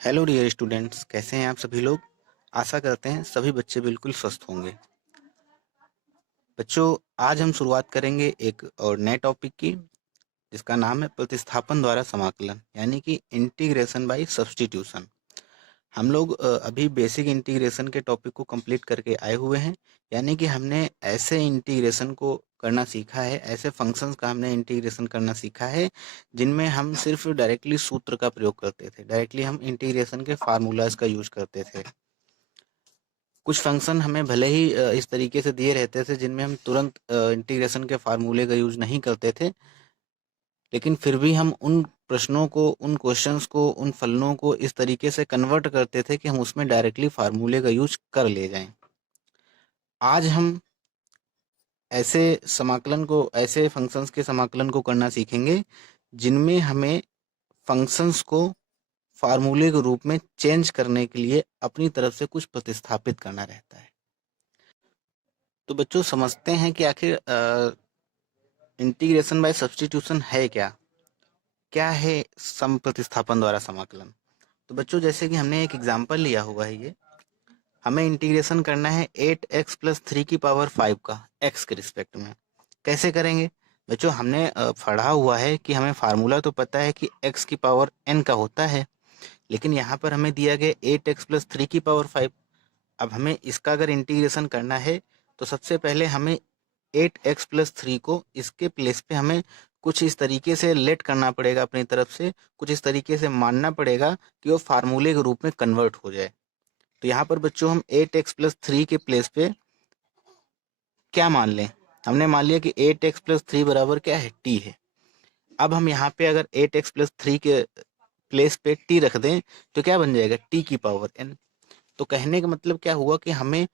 Hello dear students, कैसे हैं आप सभी लोग। आशा करते हैं सभी बच्चे बिल्कुल स्वस्थ होंगे। बच्चों, आज हम शुरुआत करेंगे एक और नए टॉपिक की, जिसका नाम है प्रतिस्थापन द्वारा समाकलन, यानी कि इंटीग्रेशन बाय सब्स्टिट्यूशन। हम लोग अभी बेसिक इंटीग्रेशन के टॉपिक को कंप्लीट करके आए हुए हैं, यानी कि हमने ऐसे इंटीग्रेशन को करना सीखा है, ऐसे फंक्शंस का हमने इंटीग्रेशन करना सीखा है जिनमें हम सिर्फ डायरेक्टली सूत्र का प्रयोग करते थे, डायरेक्टली हम इंटीग्रेशन के फार्मूलाज का यूज करते थे। कुछ फंक्शन हमें भले ही इस तरीके से दिए रहते थे जिनमें हम तुरंत इंटीग्रेशन के फार्मूले का यूज नहीं करते थे, लेकिन फिर भी हम उन प्रश्नों को, उन क्वेश्चंस को, उन फलनों को इस तरीके से कन्वर्ट करते थे कि हम उसमें डायरेक्टली फार्मूले का यूज कर ले जाएं। आज हम ऐसे समाकलन को, ऐसे फंक्शंस के समाकलन को करना सीखेंगे जिनमें हमें फंक्शंस को फार्मूले के रूप में चेंज करने के लिए अपनी तरफ से कुछ प्रतिस्थापित करना रहता है। तो बच्चों, समझते हैं कि आखिर इंटीग्रेशन बाय सब्स्टिट्यूशन है क्या। क्या है सम प्रतिस्थापन द्वारा समाकलन। तो बच्चों, जैसे कि हमने एक एग्जांपल लिया हुआ है, ये हमें इंटीग्रेशन करना है 8x प्लस 3 की पावर 5 का x के रिस्पेक्ट में। कैसे करेंगे बच्चों, हमने पढ़ा हुआ है कि हमें फार्मूला तो पता है कि x की पावर n का होता है, लेकिन यहाँ पर हमें दिया गया 8x प्लस 3 की पावर 5। अब हमें इसका अगर इंटीग्रेशन करना है तो सबसे पहले हमें 8x प्लस 3 को इसके प्लेस पे हमें कुछ इस तरीके से लेट करना पड़ेगा, अपनी तरफ से कुछ इस तरीके से मानना पड़ेगा कि वो फार्मूले के रूप में कन्वर्ट हो जाए। तो यहाँ पर बच्चों हम 8x प्लस 3 के प्लेस पे क्या मान लें, हमने मान लिया कि 8x प्लस 3 बराबर क्या है, t है। अब हम यहाँ पे अगर 8x प्लस 3 के प्लेस पे t रख दें तो क्या बन जाएगा, t की पावर n। तो कहने का मतलब क्या हुआ कि हमें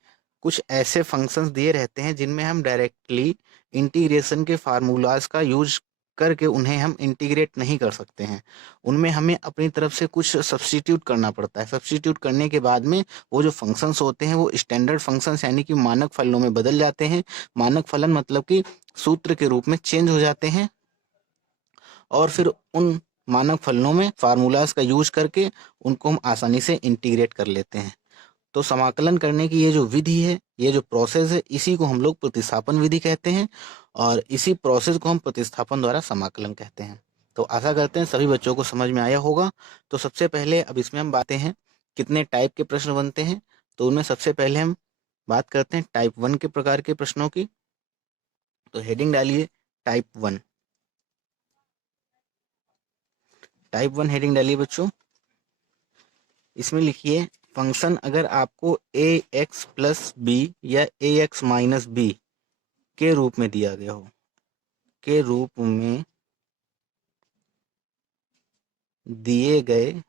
कुछ ऐसे फंक्शंस दिए रहते हैं जिनमें हम डायरेक्टली इंटीग्रेशन के फार्मूलाज का यूज करके उन्हें हम इंटीग्रेट नहीं कर सकते हैं। उनमें हमें अपनी तरफ से कुछ सब्स्टिट्यूट करना पड़ता है। सब्स्टिट्यूट करने के बाद में वो जो फंक्शंस होते हैं वो स्टैंडर्ड फंक्शंस यानी कि मानक फलनों में बदल जाते हैं। मानक फलन मतलब कि सूत्र के रूप में चेंज हो जाते हैं, और फिर उन मानक फलनों में फार्मूलाज का यूज करके उनको हम आसानी से इंटीग्रेट कर लेते हैं। तो समाकलन करने की ये जो विधि है, ये जो प्रोसेस है, इसी को हम लोग प्रतिस्थापन विधि कहते हैं, और इसी प्रोसेस को हम प्रतिस्थापन द्वारा समाकलन कहते हैं। तो आशा करते हैं सभी बच्चों को समझ में आया होगा। तो सबसे पहले अब इसमें हम बातें हैं कितने टाइप के प्रश्न बनते हैं। तो उनमें सबसे पहले हम बात करते हैं टाइप 1 के प्रकार के प्रश्नों की। तो हेडिंग डालिए टाइप 1। टाइप 1 हेडिंग डालिए बच्चों। इसमें लिखिए फंक्शन अगर आपको ए एक्स प्लस बी या ए एक्स माइनस बी के रूप में दिया गया हो, के रूप में दिए गए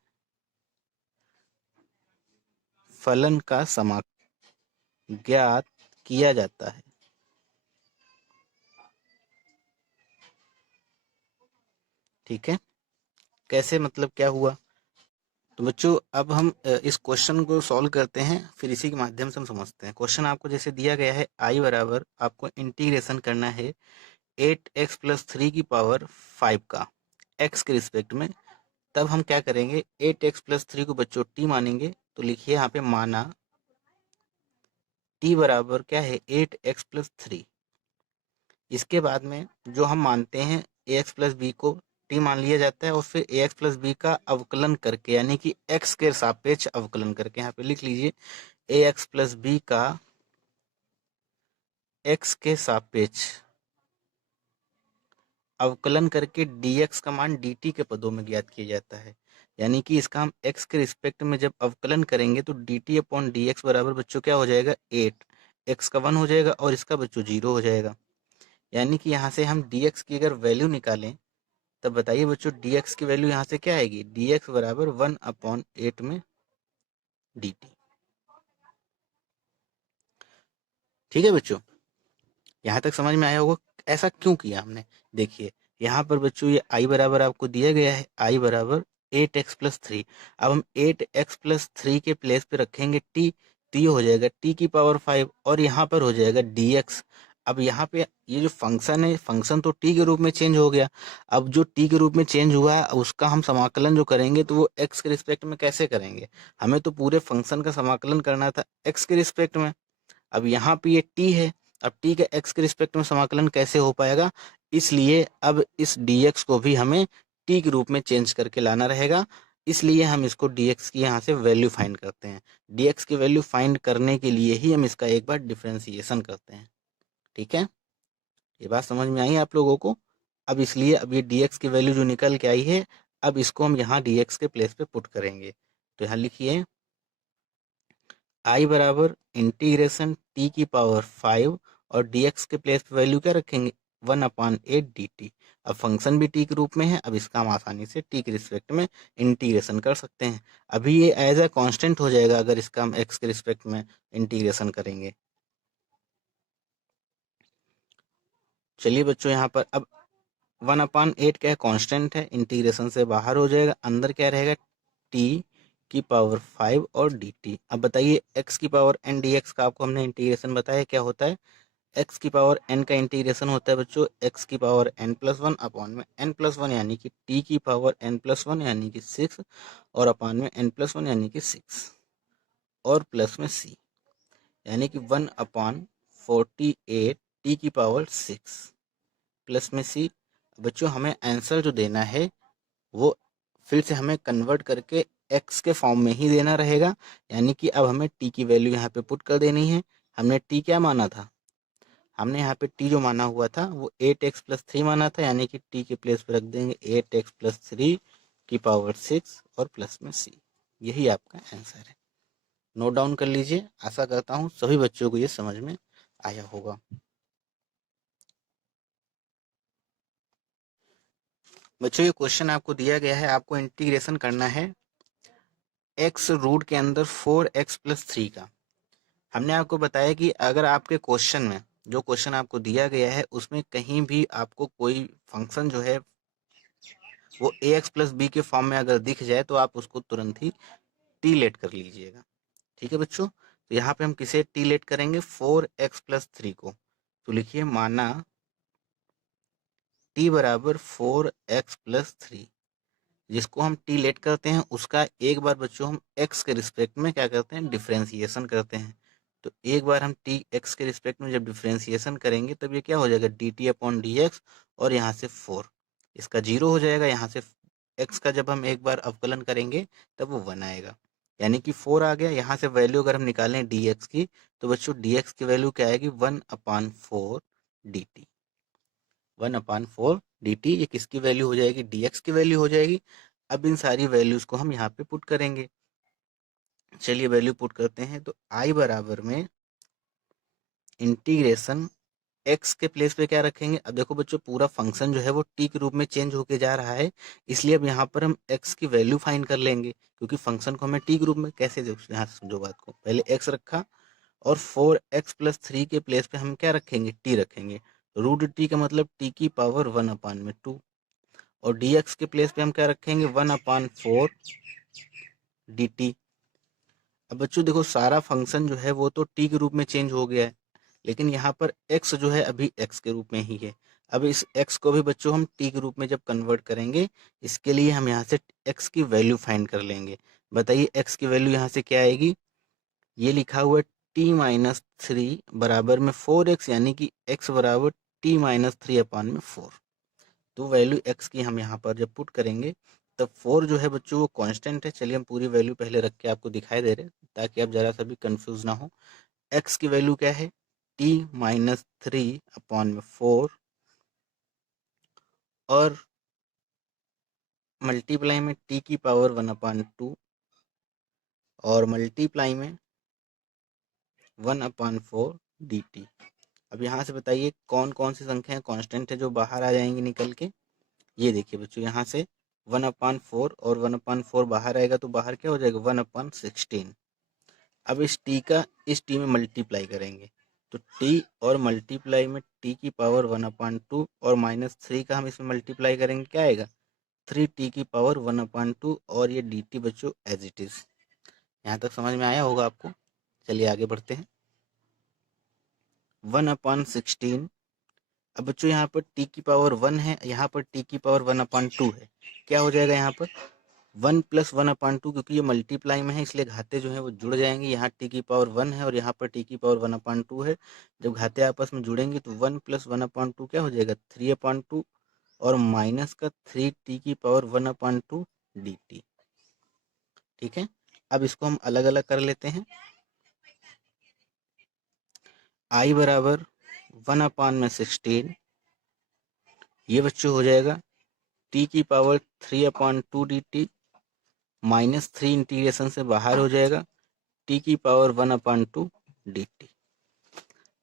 फलन का समाकलन ज्ञात किया जाता है। ठीक है, कैसे, मतलब क्या हुआ। तो बच्चों, अब हम इस क्वेश्चन को सॉल्व करते हैं, फिर इसी के माध्यम से हम समझते हैं। क्वेश्चन आपको जैसे दिया गया है, आई बराबर आपको इंटीग्रेशन करना है 8x प्लस 3 की पावर 5 का x के रिस्पेक्ट में। तब हम क्या करेंगे, 8x प्लस 3 को बच्चों t मानेंगे। तो लिखिए यहाँ पे माना t बराबर क्या है, 8x प्लस 3। इसके बाद में जो हम मानते हैं ax प्लस बी को t मान लिया जाता है, और फिर ax प्लस बी का अवकलन करके, यानी कि x के सापेक्ष अवकलन करके, यहाँ पे लिख लीजिए ax प्लस बी का x के सापेक्ष अवकलन करके dx का मान dt के पदों में ज्ञात किया जाता है। यानी कि इसका हम x के रिस्पेक्ट में जब अवकलन करेंगे तो dt अपॉन dx बराबर बच्चों क्या हो जाएगा, 8। x का 1 हो जाएगा और इसका बच्चों 0 हो जाएगा। यानी कि यहाँ से हम dx की अगर वैल्यू निकालें, तब बताइए बच्चों dx की वैल्यू यहाँ से क्या आएगी, dx बराबर 1/8 में dt। ठीक है बच्चों, यहाँ तक समझ में आया होगा ऐसा क्यों किया हमने। देखिए यहाँ पर बच्चों ये i बराबर आपको दिया गया है, i बराबर 8x प्लस 3। अब हम 8x प्लस 3 के प्लेस पे रखेंगे t, तो ये हो जाएगा t की पावर 5, और यहाँ पर हो जाएगा dx। अब यहाँ पे ये जो फंक्शन है, फंक्शन तो टी के रूप में चेंज हो गया। अब जो टी के रूप में चेंज हुआ है उसका हम समाकलन जो करेंगे तो वो एक्स के रिस्पेक्ट में कैसे करेंगे? हमें तो पूरे फंक्शन का समाकलन करना था एक्स के रिस्पेक्ट में। अब यहाँ पे ये टी है, अब टी का एक्स के रिस्पेक्ट में समाकलन कैसे हो पाएगा? इसलिए अब इस dx को भी हमें टी के रूप में चेंज करके लाना रहेगा। इसलिए हम इसको dx की यहाँ से वैल्यू फाइंड करते हैं। dx की वैल्यू फाइंड करने के लिए ही हम इसका एक बार डिफ्रेंसिएशन करते हैं। ठीक है, ये बात समझ में आई आप लोगों को? अब इसलिए अब ये dx की वैल्यू जो निकल के आई है, अब इसको हम यहाँ dx के प्लेस पे पुट करेंगे। तो यहाँ लिखिए आई बराबर इंटीग्रेशन टी की पावर 5 और dx के प्लेस पे वैल्यू क्या रखेंगे? 1/8 dt। अब फंक्शन भी टी के रूप में है, अब इसका हम आसानी से टी के रिस्पेक्ट में इंटीग्रेशन कर सकते हैं। अभी ये एज अ कांस्टेंट हो जाएगा अगर इसका हम एक्स के रिस्पेक्ट में इंटीग्रेशन करेंगे। चलिए बच्चों, यहाँ पर अब 1/8 क्या है? कांस्टेंट है, इंटीग्रेशन से बाहर हो जाएगा, अंदर क्या रहेगा? टी की पावर 5 और dt। अब बताइए x की पावर n dx का आपको हमने इंटीग्रेशन बताया क्या होता है? x की पावर n का इंटीग्रेशन होता है बच्चों x की पावर n+1 अपॉन में n+1 यानी कि t की पावर n+1 यानी कि 6 और अपॉन में n+1 यानी कि 6 और प्लस में c यानी कि 1/48 t की पावर 6 प्लस में c। बच्चों हमें आंसर जो देना है वो फिर से हमें कन्वर्ट करके x के फॉर्म में ही देना रहेगा। यानी कि अब हमें t की वैल्यू यहाँ पे पुट कर देनी है। हमने t क्या माना था? हमने यहाँ पे t जो माना हुआ था वो 8x+3 माना था, यानी कि t के प्लेस पे रख देंगे 8x+3 की पावर 6 और प्लस में c। यही आपका आंसर है। नोट डाउन कर लीजिए। आशा करता हूँ सभी बच्चों को ये समझ में आया होगा। बच्चों ये क्वेश्चन आपको दिया गया है, आपको इंटीग्रेशन करना है x रूट के अंदर 4x+3 का। हमने आपको बताया कि अगर आपके क्वेश्चन में जो क्वेश्चन आपको दिया गया है उसमें कहीं भी आपको कोई फंक्शन जो है वो ax+b के फॉर्म में अगर दिख जाए तो आप उसको तुरंत ही टी लेट कर लीजिएगा। ठीक है बच्चों, तो यहाँ पे हम किसे टी लेट करेंगे? 4x+3 को। तो लिखिए माना t बराबर 4x+3, जिसको हम टी लेट करते हैं उसका एक बार बच्चों हम x के रिस्पेक्ट में क्या करते हैं? डिफ्रेंसिएशन करते हैं। तो एक बार हम टी x के रिस्पेक्ट में जब डिफ्रेंसिएशन करेंगे तब ये क्या हो जाएगा? dt/dx और यहाँ से 4 इसका 0 हो जाएगा। यहाँ से x का जब हम एक बार अवकलन करेंगे तब वो 1 आएगा, यानी कि 4 आ गया। यहाँ से वैल्यू अगर हम निकालें dx की तो बच्चों dx की वैल्यू क्या आएगी? 1/4 dt। 1/4 dt ये किसकी वैल्यू हो जाएगी? dx की वैल्यू हो जाएगी। अब इन सारी वैल्यूज को हम यहाँ पे पुट करेंगे। चलिए वैल्यू पुट करते हैं। तो i बराबर में इंटीग्रेशन x के प्लेस पे क्या रखेंगे? अब देखो बच्चों पूरा फंक्शन जो है वो t के रूप में चेंज होके जा रहा है, इसलिए अब यहाँ पर हम x की वैल्यू फाइंड कर लेंगे, क्योंकि फंक्शन को हमें t के रूप में कैसे देखो, यहाँ से समझो बात को। पहले x रखा और 4x+3 के प्लेस पे हम क्या रखेंगे? t रखेंगे। रूट t का मतलब t की पावर 1/2 और dx के प्लेस पे हम क्या रखेंगे? 1/4 dt। अब बच्चों देखो सारा फंक्शन जो है वो तो t के रूप में चेंज हो गया है, लेकिन यहाँ पर x जो है अभी x के रूप में ही है। अब इस x को भी बच्चों हम t के रूप में जब कन्वर्ट करेंगे, इसके लिए हम यहाँ से x की वैल्यू फाइंड कर लेंगे। बताइए x की वैल्यू यहाँ से क्या आएगी? ये लिखा हुआ है t-3 बराबर में 4x, यानी कि x बराबर t-3/4। तो वैल्यू x की हम यहाँ पर जब पुट करेंगे तब 4 जो है बच्चों वो कांस्टेंट है। चलिए हम पूरी वैल्यू पहले रख के आपको दिखाई दे रहे हैं ताकि आप जरा सा भी कंफ्यूज ना हो। x की वैल्यू क्या है? t-3/4 और मल्टीप्लाई में t की पावर 1/2 और मल्टीप्लाई में 1/4 dt। अब यहाँ से बताइए कौन कौन सी संख्याएं कांस्टेंट है जो बाहर आ जाएंगी निकल के? ये देखिए बच्चों यहाँ से 1/4 और 1/4 बाहर आएगा तो बाहर क्या हो जाएगा? 1/16। अब इस t का इस t में मल्टीप्लाई करेंगे तो t और मल्टीप्लाई में t की पावर 1/2 और -3 का हम इसमें मल्टीप्लाई करेंगे, क्या आएगा? 3t की पावर 1/2 और ये dt बच्चों एज इट इज। यहाँ तक समझ में आया होगा आपको? चलिए आगे बढ़ते हैं। 1/16। अब बच्चों यहाँ पर t की पावर 1 है, यहाँ पर t की पावर 1/2 है। क्या हो जाएगा यहाँ पर 1 + 1/2, क्योंकि ये मल्टीप्लाई में है इसलिए घाते जो है वो जुड़ जाएंगे। यहाँ t की पावर 1 है और यहाँ पर t की पावर 1/2 है। जब घाते आपस में जुड़ेंगे तो 1 + 1/2 क्या हो जाएगा 3/2 और माइनस का 3t की पावर 1/2 dt। ठीक है, अब इसको हम अलग अलग कर लेते हैं। I बराबर 1/16, ये बच्चों हो जाएगा t की पावर 3/2 dt माइनस 3 इंटीग्रेशन से बाहर हो जाएगा t की पावर 1/2 dt।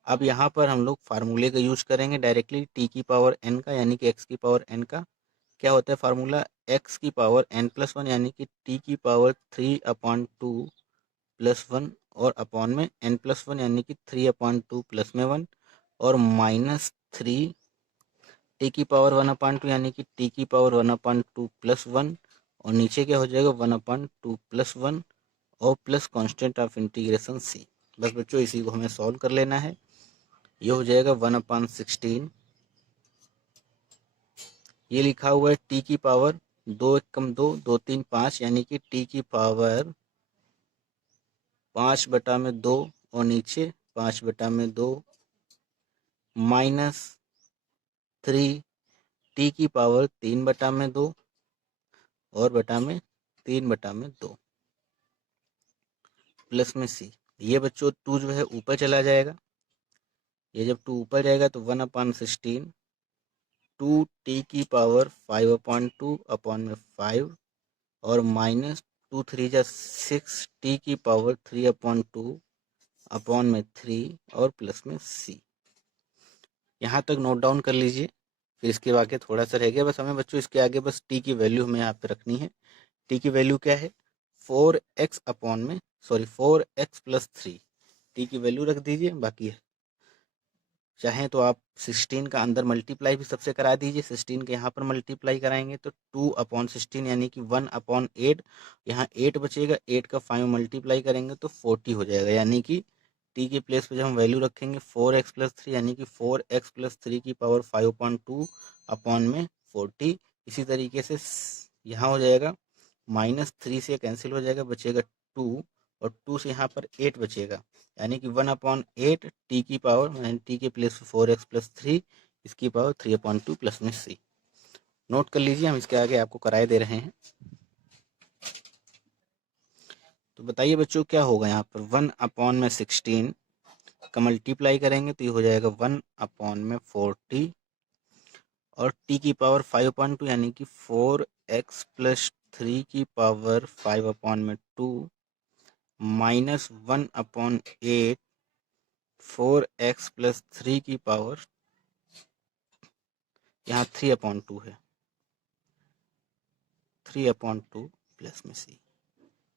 अब यहाँ पर हम लोग फार्मूले का यूज करेंगे डायरेक्टली t की पावर n का, यानी कि x की पावर n का। क्या होता है फार्मूला, x की पावर n+1 यानी कि t की पावर 3/2 + 1 और अपॉन में n+1 यानी कि 3/2 प्लस में 1 और माइनस 3 t की पावर 1/2 यानी कि t की पावर 1/2 + 1 और नीचे क्या हो जाएगा 1/2 + 1 और plus constant of integration c। बस बच्चों इसी को हमें सॉल्व कर लेना है। ये हो जाएगा 1/16, ये लिखा हुआ है t की पावर 2 × 2 2 3 5 यानी कि t की पावर 5/2 और नीचे 5/2 माइनस 3 t की पावर 3/2 और बटा में 3/2 प्लस में c। ये बच्चों 2 जो है ऊपर चला जाएगा, ये जब 2 ऊपर जाएगा तो 1/16 2t की पावर 5/2 अपॉन में 5 और माइनस 2 3 जा 6 t की पावर 3/2 अपॉन में 3 और प्लस में c। यहाँ तक नोट डाउन कर लीजिए, फिर इसके आगे थोड़ा सा रह गया। बस हमें बच्चों इसके आगे बस t की वैल्यू हमें यहाँ पे रखनी है। t की वैल्यू क्या है 4x अपॉन में 4x + 3, t की वैल्यू रख दीजिए। बाकी चाहें तो आप 16 का अंदर मल्टीप्लाई भी सबसे करा दीजिए, 16 के यहाँ पर मल्टीप्लाई कराएंगे तो 2/16 यानी कि 1/8, यहाँ 8 बचेगा, 8 का 5 मल्टीप्लाई करेंगे तो 40 हो जाएगा। यानी कि t के प्लेस पे जब हम वैल्यू रखेंगे 4x + 3 यानी कि 4x + 3 की पावर 5/2 अपॉन में 40। इसी तरीके से यहाँ हो जाएगा -3 से कैंसिल हो जाएगा, बचेगा 2 और 2 से यहाँ पर 8 बचेगा यानी कि 1/8 t की पावर t के प्लेस 4x + 3 इसकी पावर 3/2 प्लस में c। नोट कर लीजिए, हम इसके आगे आपको कराए दे रहे हैं। तो बताइए बच्चों क्या होगा यहाँ पर 1/16 का मल्टीप्लाई करेंगे तो ये हो जाएगा 1/40 और t की पावर 5/2 यानी कि 4x + 3 की पावर 5/2 माइनस 1/8 4x + 3 की पावर यहाँ 3/2 है, 3/2 प्लस में c।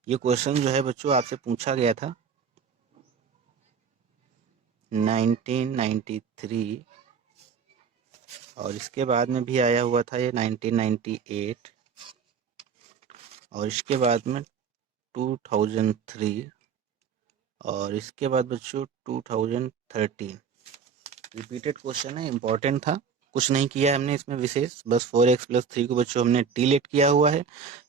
ये क्वेश्चन जो है बच्चों आपसे पूछा गया था 1993 और इसके बाद में भी आया हुआ था ये 1998 और इसके बाद में 2003 और इसके बाद बच्चों 2013। रिपीटेड क्वेश्चन है, इंपॉर्टेंट था। कुछ नहीं किया है हमने इसमें विशेष, बस 4x + 3 को बच्चों हमने टी लेट किया हुआ है।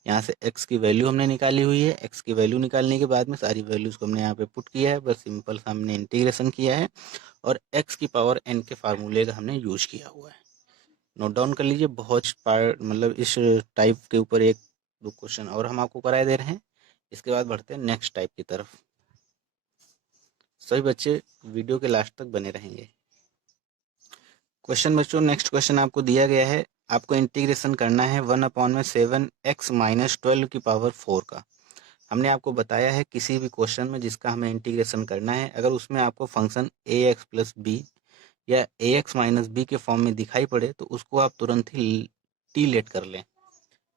यहाँ से x की वैल्यू हमने निकाली हुई है, x की वैल्यू निकालने के बाद में सारी वैल्यूज को हमने यहाँ पे पुट किया है, बस सिंपल सा हमने इंटीग्रेशन किया है और x की पावर n के फार्मूले का हमने यूज किया हुआ है। नोट डाउन कर लीजिए, बहुत पार्ट मतलब इस टाइप के ऊपर 1-2 क्वेश्चन और हम आपको कराए दे रहे हैं। इसके बाद बढ़ते हैं नेक्स्ट टाइप की तरफ। सभी बच्चे वीडियो के लास्ट तक बने रहेंगे। क्वेश्चन बच्चों नेक्स्ट क्वेश्चन आपको दिया गया है, आपको इंटीग्रेशन करना है 1/7x - 12 की पावर 4 का। हमने आपको बताया है किसी भी क्वेश्चन में जिसका हमें इंटीग्रेशन करना है, अगर उसमें आपको फंक्शन ax + b या ax - b के फॉर्म में दिखाई पड़े तो उसको आप तुरंत ही टी लेट कर लें।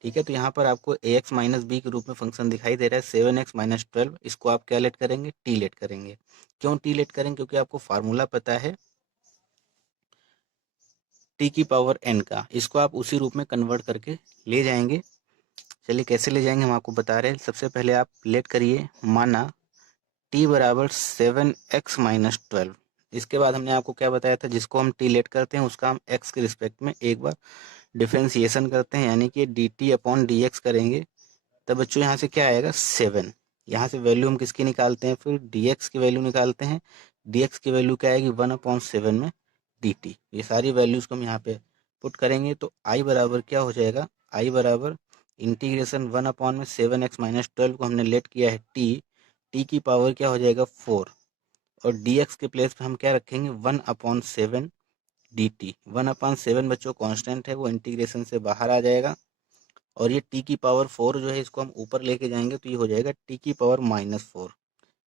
ठीक है, तो यहाँ पर आपको ax - b के रूप में फंक्शन दिखाई दे रहा है 7x - 12, इसको आप क्या लेट करेंगे टी लेट करेंगे। क्यों टी लेट करेंगे, क्योंकि आपको फार्मूला पता है t की पावर n का, इसको आप उसी रूप में कन्वर्ट करके ले जाएंगे। चलिए कैसे ले जाएंगे हम आपको बता रहे हैं। सबसे पहले आप लेट करिए, माना t बराबर 7x - 12, इसके बाद हमने आपको क्या बताया था, जिसको हम टी लेट करते हैं उसका हम एक्स के रिस्पेक्ट में एक बार डिफ्रेंसिएशन करते हैं, यानी कि D T upon D x करेंगे। तब बच्चों यहाँ से क्या आएगा 7। यहाँ से वैल्यू हम किसकी निकालते हैं, फिर डी एक्स की वैल्यू निकालते हैं। डी एक्स की वैल्यू क्या आएगी 1/7 में डी टी। ये सारी वैल्यूज को हम यहाँ पे पुट करेंगे तो आई बराबर क्या हो जाएगा, आई बराबर इंटीग्रेशन 1/7x-12 को हमने लेट किया है टी की पावर क्या हो जाएगा 4, और डी एक्स के प्लेस पे हम क्या रखेंगे 1/7 डी टी। 1/7 बच्चों कांस्टेंट है, वो इंटीग्रेशन से बाहर आ जाएगा, और ये टी की पावर 4 जो है इसको हम ऊपर लेके जाएंगे तो ये हो जाएगा टी की पावर -4,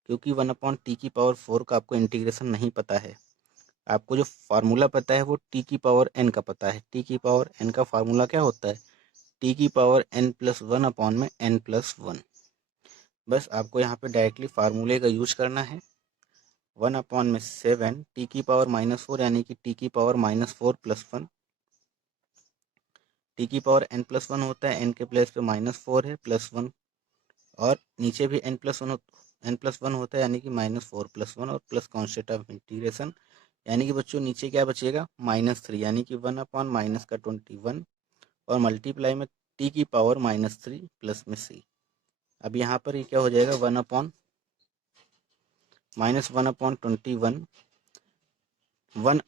क्योंकि 1/t की पावर 4 का आपको इंटीग्रेशन नहीं पता है। आपको जो फार्मूला पता है वो टी की पावर n का पता है। टी की पावर n का फार्मूला क्या होता है, टी की पावर n+1/n+1। बस आपको यहाँ पे डायरेक्टली फार्मूले का यूज करना है। 1/7 टी की पावर -4 यानी कि टी की पावर -4 + 1। टी की पावर n+1 होता है, n के प्लेस पे -4 है +1, और नीचे भी n+1 होता है यानी कि -4 + 1 और प्लस कॉन्स्टेंट ऑफ इंटीग्रेशन, यानी कि बच्चों नीचे क्या बचेगा -3, यानी कि 1/-21 और मल्टीप्लाई में टी की पावर -3 प्लस में c। अब यहाँ पर ये क्या हो जाएगा 1/-1/21, 1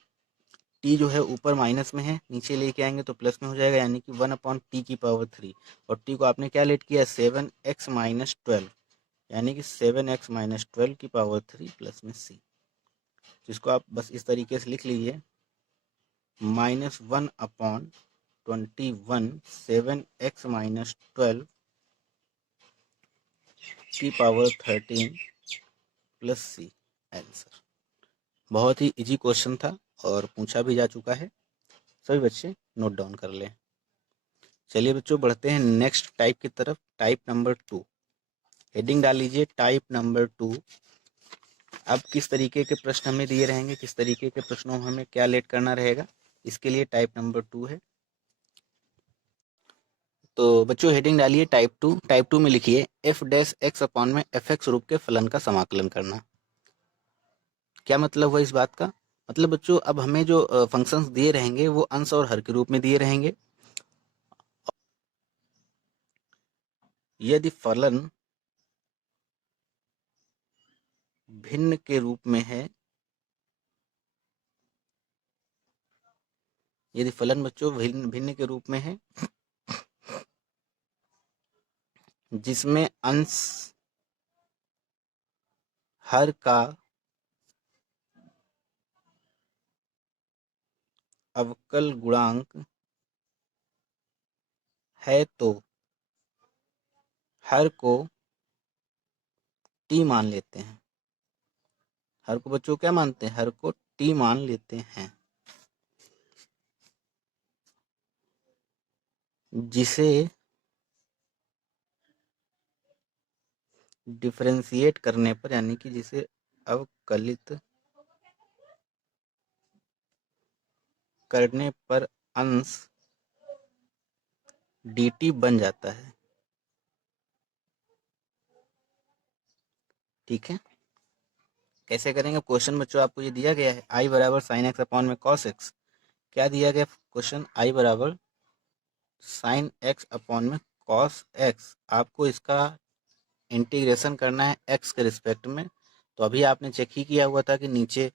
टी जो है ऊपर माइनस में है, नीचे लेके आएंगे तो प्लस में हो जाएगा, यानी कि 1/t की पावर 3, और टी को आपने क्या लेट किया 7x-12, यानी कि 7x-12 की पावर 3 प्लस में c। जिसको आप बस इस तरीके से लिख लीजिए, -1/21 7x-12 की पावर 13 प्लस c आंसर। बहुत ही इजी क्वेश्चन था और पूछा भी जा चुका है, सभी बच्चे नोट डाउन कर लें। चलिए बच्चों बढ़ते हैं नेक्स्ट टाइप की तरफ, टाइप नंबर 2। हेडिंग डाल लीजिए टाइप नंबर 2। अब किस तरीके के प्रश्न हमें दिए रहेंगे, किस तरीके के प्रश्नों में हमें क्या लेट करना रहेगा, इसके लिए टाइप नंबर 2 है। तो बच्चों हेडिंग डालिए टाइप 2। टाइप 2 में लिखिए f'(x) रूप के फलन का समाकलन करना। क्या मतलब हुआ इस बात का, मतलब बच्चों अब हमें जो फंक्शंस दिए रहेंगे वो अंश और हर के रूप में दिए रहेंगे। यदि फलन भिन्न के रूप में है, यदि फलन बच्चों भिन्न के रूप में है जिसमें अंश हर का अवकल गुणांक है तो हर को टी मान लेते हैं। हर को बच्चों क्या मानते हैं, हर को टी मान लेते हैं, जिसे डिफरेंशिएट करने पर, यानी कि जिसे अवकलित करने पर अंश dt बन जाता है। ठीक है, कैसे करेंगे क्वेश्चन बच्चों, आपको ये दिया गया है i बराबर sin x अपॉन में cos x। क्या दिया गया क्वेश्चन, i बराबर sin x अपॉन में cos x। आपको इसका इंटीग्रेशन करना है x के रिस्पेक्ट में। तो अभी आपने चेक ही किया हुआ था कि नीचे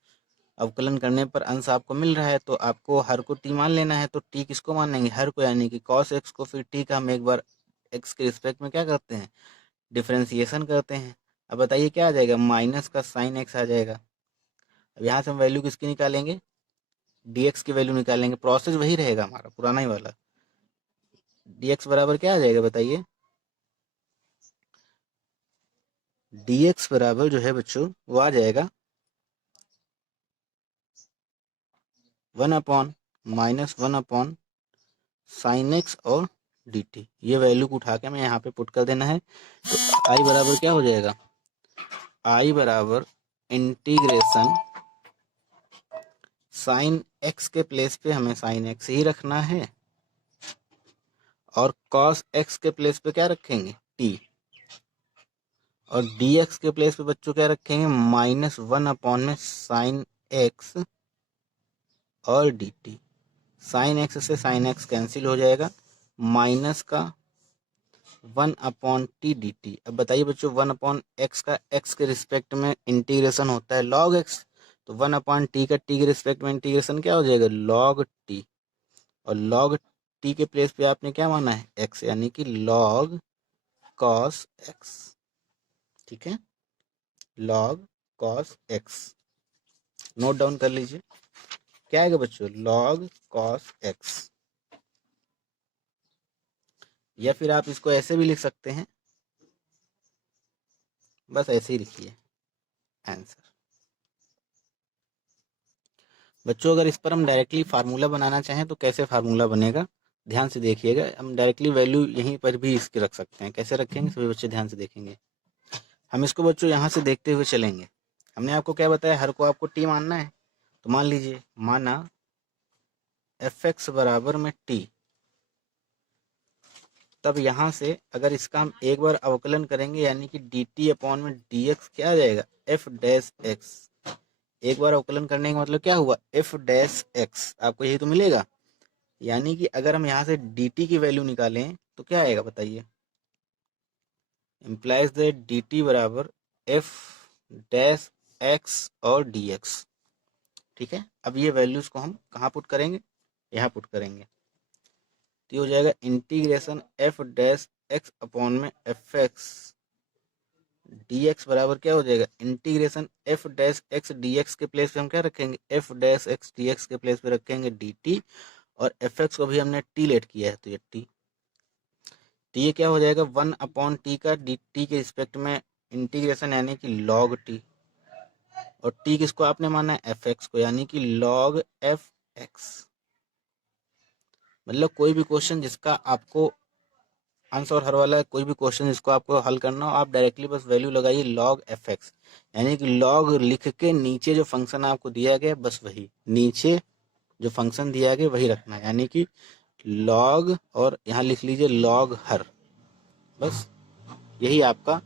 अवकलन करने पर अंश आपको मिल रहा है, तो आपको हर को टी मान लेना है। तो टी किसको मानेंगे, हर को, यानी कि cos x को, फिर टी का हम एक बार x के रिस्पेक्ट में क्या करते हैं, डिफ्रेंसिएशन करते हैं। अब बताइए क्या आ जाएगा, माइनस का sin x आ जाएगा। अब यहाँ से हम वैल्यू किसकी निकालेंगे, dx की वैल्यू निकालेंगे। प्रोसेस वही रहेगा हमारा पुराना ही वाला। dx बराबर क्या आ जाएगा बताइए, dx बराबर जो है बच्चों वो आ जाएगा 1/-1/sin x और dt। ये वैल्यू को उठा के हमें यहाँ पे पुट कर देना है। तो i बराबर क्या हो जाएगा, i बराबर इंटीग्रेशन sin x के प्लेस पे हमें sin x ही रखना है, और cos x के प्लेस पे क्या रखेंगे t, और dx के प्लेस पे बच्चों क्या रखेंगे -1/sin एक्स और डी टी। साइन एक्स से साइन एक्स कैंसिल हो जाएगा, माइनस का 1/t dt। अब बताइए बच्चों, 1/x का x के रिस्पेक्ट में इंटीग्रेशन होता है log x, तो 1/t का t के रिस्पेक्ट में इंटीग्रेशन क्या हो जाएगा, log t। और log t के प्लेस पे आपने क्या माना है, x, यानी कि log cos x। ठीक है, log cos x note down कर लीजिए। क्या आएगा बच्चों, log cos x। या फिर आप इसको ऐसे भी लिख सकते हैं, बस ऐसे ही लिखिए आंसर। बच्चों अगर इस पर हम डायरेक्टली फार्मूला बनाना चाहें तो कैसे फार्मूला बनेगा, ध्यान से देखिएगा। हम डायरेक्टली वैल्यू यहीं पर भी इसके रख सकते हैं। कैसे रखेंगे सभी बच्चे ध्यान से देखेंगे। हम इसको बच्चों यहाँ से देखते हुए चलेंगे। हमने आपको क्या बताया, हर को आपको टी मानना है, तो मान लीजिए, माना एफ एक्स बराबर में टी। तब यहाँ से अगर इसका हम एक बार अवकलन करेंगे, यानी कि डी टी अपॉन में डी एक्स क्या आ जाएगा, एफ डैश एक्स। एक बार अवकलन करने का मतलब क्या हुआ, एफ डैश एक्स, आपको यही तो मिलेगा। यानी कि अगर हम यहाँ से dt की वैल्यू निकालें तो क्या आएगा बताइए, इम्प्लाइज दैट dt बराबर एफ डैश एक्स और dx। ठीक है, अब ये वैल्यूज को हम कहाँ पुट करेंगे, यहाँ पुट करेंगे, तो ये हो जाएगा integration F dash x upon में एफ एक्स dx बराबर क्या हो जाएगा, integration F dash x dx के प्लेस पे हम क्या रखेंगे, एफ डैश एक्स dx के प्लेस पे रखेंगे dt, और एफ एक्स को भी हमने t लेट किया है, तो ये t। तो ये क्या हो जाएगा, 1/t का डी टी के रिस्पेक्ट में इंटीग्रेशन, यानी कि log t। और t किसको आपने माना है, एफ एक्स को, यानी कि log एफ एक्स। मतलब कोई भी क्वेश्चन जिसका आपको आंसर हर वाला है, कोई भी क्वेश्चन जिसको आपको हल करना हो, आप डायरेक्टली बस वैल्यू लगाइए log एफ एक्स, यानी कि log लिख के नीचे जो फंक्शन आपको दिया गया बस वही, नीचे जो फंक्शन दिया गया वही रखना है, यानी कि log, और यहाँ लिख लीजिए log हर। बस यही आपका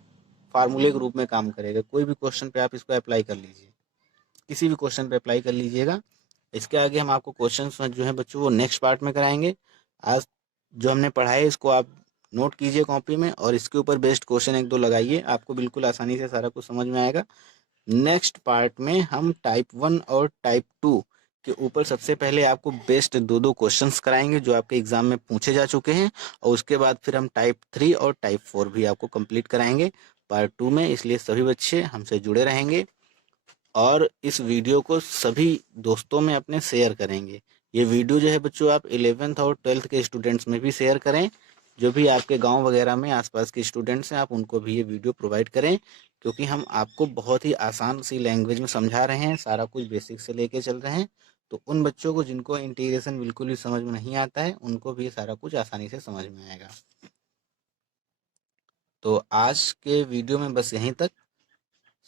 फार्मूले के रूप में काम करेगा। कोई भी क्वेश्चन पे आप इसको अप्लाई कर लीजिए, किसी भी क्वेश्चन पे अप्लाई कर लीजिएगा। इसके आगे हम आपको क्वेश्चन जो है बच्चों वो नेक्स्ट पार्ट में कराएंगे। आज जो हमने पढ़ा है इसको आप नोट कीजिए कॉपी में, और इसके ऊपर बेस्ड क्वेश्चन एक दो लगाइए, आपको बिल्कुल आसानी से सारा कुछ समझ में आएगा। नेक्स्ट पार्ट में हम टाइप 1 और टाइप 2 के ऊपर सबसे पहले आपको बेस्ट दो दो क्वेश्चंस कराएंगे जो आपके एग्जाम में पूछे जा चुके हैं, और उसके बाद फिर हम टाइप 3 और टाइप 4 भी आपको कंप्लीट कराएंगे पार्ट 2 में। इसलिए सभी बच्चे हमसे जुड़े रहेंगे और इस वीडियो को सभी दोस्तों में अपने शेयर करेंगे। ये वीडियो जो है बच्चों आप 11th और 12th के स्टूडेंट्स में भी शेयर करें, जो भी आपके गांव वगैरह में आसपास के स्टूडेंट्स हैं आप उनको भी ये वीडियो प्रोवाइड करें, क्योंकि हम आपको बहुत ही आसान सी लैंग्वेज में समझा रहे हैं, सारा कुछ बेसिक से लेके चल रहे हैं। तो उन बच्चों को जिनको इंटीग्रेशन बिल्कुल भी समझ में नहीं आता है उनको भी सारा कुछ आसानी से समझ में आएगा। तो आज के वीडियो में बस यहीं तक।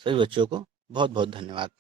सभी बच्चों को बहुत बहुत धन्यवाद।